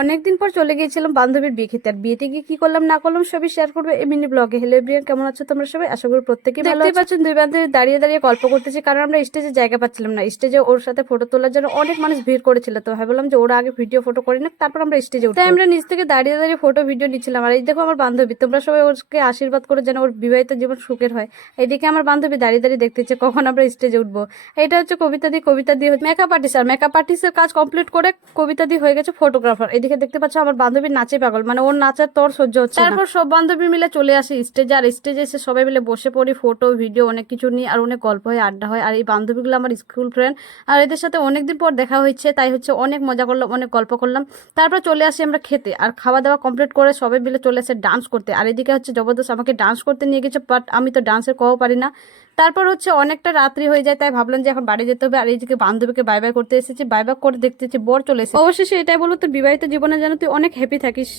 অনেকদিন পর চলে গিয়েছিলাম বান্ধবীর বিয়ে খেতে। আর বিয়েতে গিয়ে কি করলাম না করলাম সবই শেয়ার করবো এই মিনি ব্লগে। হ্যালো এভরিওয়ান, কেমন আছো তোমরা সবাই? আশা করি প্রত্যেকেই ভালো আছো। দেখতেই পাচ্ছেন দুই বান্ধবী দাঁড়িয়ে দাঁড়িয়ে গল্প করতেছি, কারণ আমরা স্টেজে জায়গা পাচ্ছিলাম না। স্টেজে ওর সাথে ফটো তোলার জন্য অনেক মানুষ ভিড় করেছিল, তো ভাবলাম যে ওরা আগে ভিডিও ফটো করে না, তারপর আমরা স্টেজে উঠি। তাই আমরা নিচ থেকে দাঁড়িয়ে দাঁড়িয়ে ফটো ভিডিও নিচ্ছিলাম। আর এই দেখো আমার বান্ধবী, তোমরা সবাই ওকে আশীর্বাদ করে যেন ওর বিবাহিত জীবন সুখের হয়। এইদিকে আমার বান্ধবী দাঁড়িয়ে দাঁড়িয়ে দেখতেছে কখন আমরা স্টেজে উঠবো। এটা হচ্ছে কবিতা দি। কবিতা দি মেকআপ আর্টিস্ট, আর মেকআপ আর্টিস্টের কাজ কমপ্লিট করে কবিতা দি হয়ে গেছে ফটোগ্রাফার। এদিকে দেখতে পাচ্ছ আমার বান্ধবী নাচে পাগল, মানে ওর নাচের তোর সহ্য হচ্ছে না। তারপর সব বান্ধবী মিলে চলে আসি স্টেজে। আর স্টেজে এসে সবাই মিলে বসে পড়ি, ফটো ভিডিও অনেক কিছু নিয়ে, আর অনেক গল্প হয়, আড্ডা হয়। আর এই বান্ধবীগুলো আমার স্কুল ফ্রেন্ড, আর এদের সাথে অনেকদিন পর দেখা হয়েছে, তাই হচ্ছে অনেক মজা করলাম, অনেক গল্প করলাম। তারপর চলে আসি আমরা খেতে, আর খাওয়া দাওয়া কমপ্লিট করে সবাই মিলে চলে আসে ডান্স করতে। আর এদিকে হচ্ছে জবরদস্ত আমাকে ডান্স করতে নিয়ে গেছে, বাট আমি তো ডান্সের কও পারি না। তারপর হচ্ছে অনেকটা রাত্রি হয়ে যায়, তাই ভাবলাম যে এখন বাড়ি যেতে হবে। আর এইদিকে বান্ধবীকে বাই বাই করতে এসেছি, বাই বাই করে দেখতেছি বর চলে এসেছে। অবশেষে এটাই বলো, তোর বিবাহিত জীবনে যেন তুই অনেক হ্যাপি থাকিস।